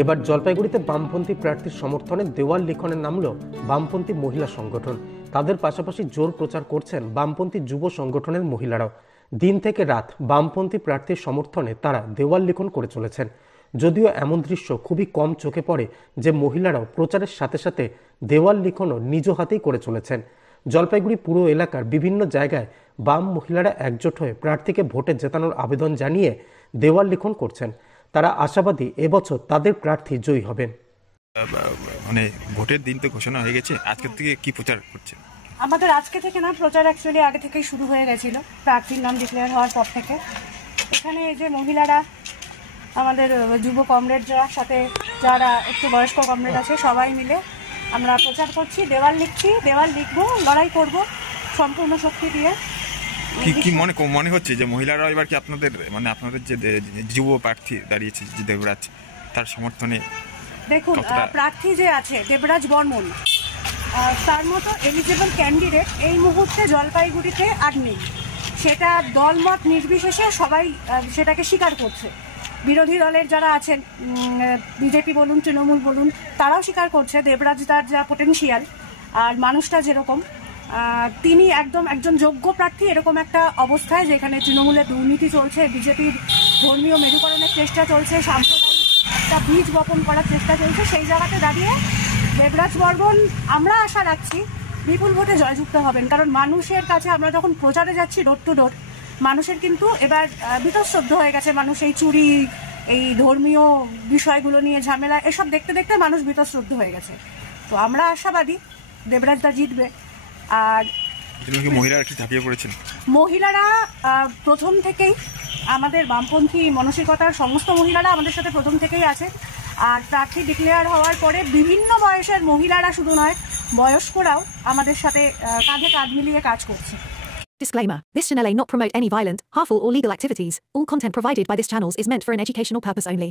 এবার জলপাইগুড়িতে বামপন্থী প্রার্থীর সমর্থনে দেওয়াল লিখনে নামল বামপন্থী মহিলা সংগঠন। তাদের পাশাপাশি জোর প্রচার করছেন বামপন্থী যুব সংগঠনের মহিলারাও। দিন থেকে রাত বামপন্থী প্রার্থীর সমর্থনে তারা দেওয়াল লিখন করে চলেছেন। যদিও এমন দৃশ্য খুবই কম চোখে পড়ে যে মহিলারাও প্রচারের সাথে সাথে দেওয়াল লিখনও নিজ হাতেই করে চলেছেন। জলপাইগুড়ি পুরো এলাকার বিভিন্ন জায়গায় বাম মহিলারা একজোট হয়ে প্রার্থীকে ভোটে জেতানোর আবেদন জানিয়ে দেওয়াল লিখন করছেন। তারা আশাবাদী এবছর তাদের প্রার্থী জয়ী হবেন। মানে ভোটের দিন তো ঘোষণা হয়ে গেছে, আজকের থেকে কি প্রচার করছে? আমাদের আজকে থেকে না, প্রচার অ্যাকচুয়ালি আগে থেকেই শুরু হয়ে গেছিল, প্রার্থীর নাম ডিক্লেয়ার হওয়ার পর থেকে। এখানে এই যে মহিলারা, আমাদের যুব কমরেডরা, সাথে যারা একটু বয়স্ক কমরেড আছে, সবাই মিলে আমরা প্রচার করছি, দেওয়াল লিখছি, দেওয়াল লিখবো, লড়াই করব সম্পূর্ণ শক্তি দিয়ে। কি মনে হচ্ছে যে মহিলারা এবার কি আপনাদের আপনাদের যে যুব প্রার্থী দাঁড়িয়েছে যে দেবরাজ, তার সমর্থনে? দেখুন, প্রার্থী যে আছে দেবরাজ বর্মন, তার মতো এলিজিবল ক্যান্ডিডেট এই মুহূর্তে জলপাইগুড়িতে আর নেই। সেটা দলমত নির্বিশেষে সবাই সেটাকে স্বীকার করছে। বিরোধী দলের যারা আছেন, বিজেপি বলুন, তৃণমূল বলুন, তারাও স্বীকার করছে দেবরাজ তার যা পোটেনশিয়াল আর মানুষটা যেরকম, তিনি একজন যোগ্য প্রার্থী। এরকম একটা অবস্থায় যেখানে তৃণমূলের দুর্নীতি চলছে, বিজেপির ধর্মীয় মেরুকরণের চেষ্টা চলছে, সাম্প্রদায়িকতা বীজ বপন করার চেষ্টা চলছে, সেই জায়গাতে দাঁড়িয়ে দেবরাজ বর্মন আমরা আশা রাখছি বিপুল ভোটে জয়যুক্ত হবেন। কারণ মানুষের কাছে আমরা যখন প্রচারে যাচ্ছি ডোর টু ডোর, মানুষের কিন্তু এবার বীতশ্রদ্ধ হয়ে গেছে। মানুষ এই চুরি, এই ধর্মীয় বিষয়গুলো নিয়ে ঝামেলা, এসব দেখতে দেখতে মানুষ বীতশ্রদ্ধ হয়ে গেছে। তো আমরা আশাবাদী দেবরাজদা জিতবে। আর মহিলারা কি ঝাঁপিয়ে পড়েছেন? মহিলারা প্রথম থেকেই, আমাদের বামপন্থী মানসিকতার সমস্ত মহিলারা আমাদের সাথে প্রথম থেকেই আছে। আর প্রার্থী ডিক্লেয়ার হওয়ার পরে বিভিন্ন বয়সের মহিলারা শুধু নয়, বয়স্করাও আমাদের সাথে কাঁধে কাঁধ মিলিয়ে কাজ করছে। Disclaimer. This channel may not promote any violent, harmful or legal activities. All content provided by this channel is meant for an educational purpose only.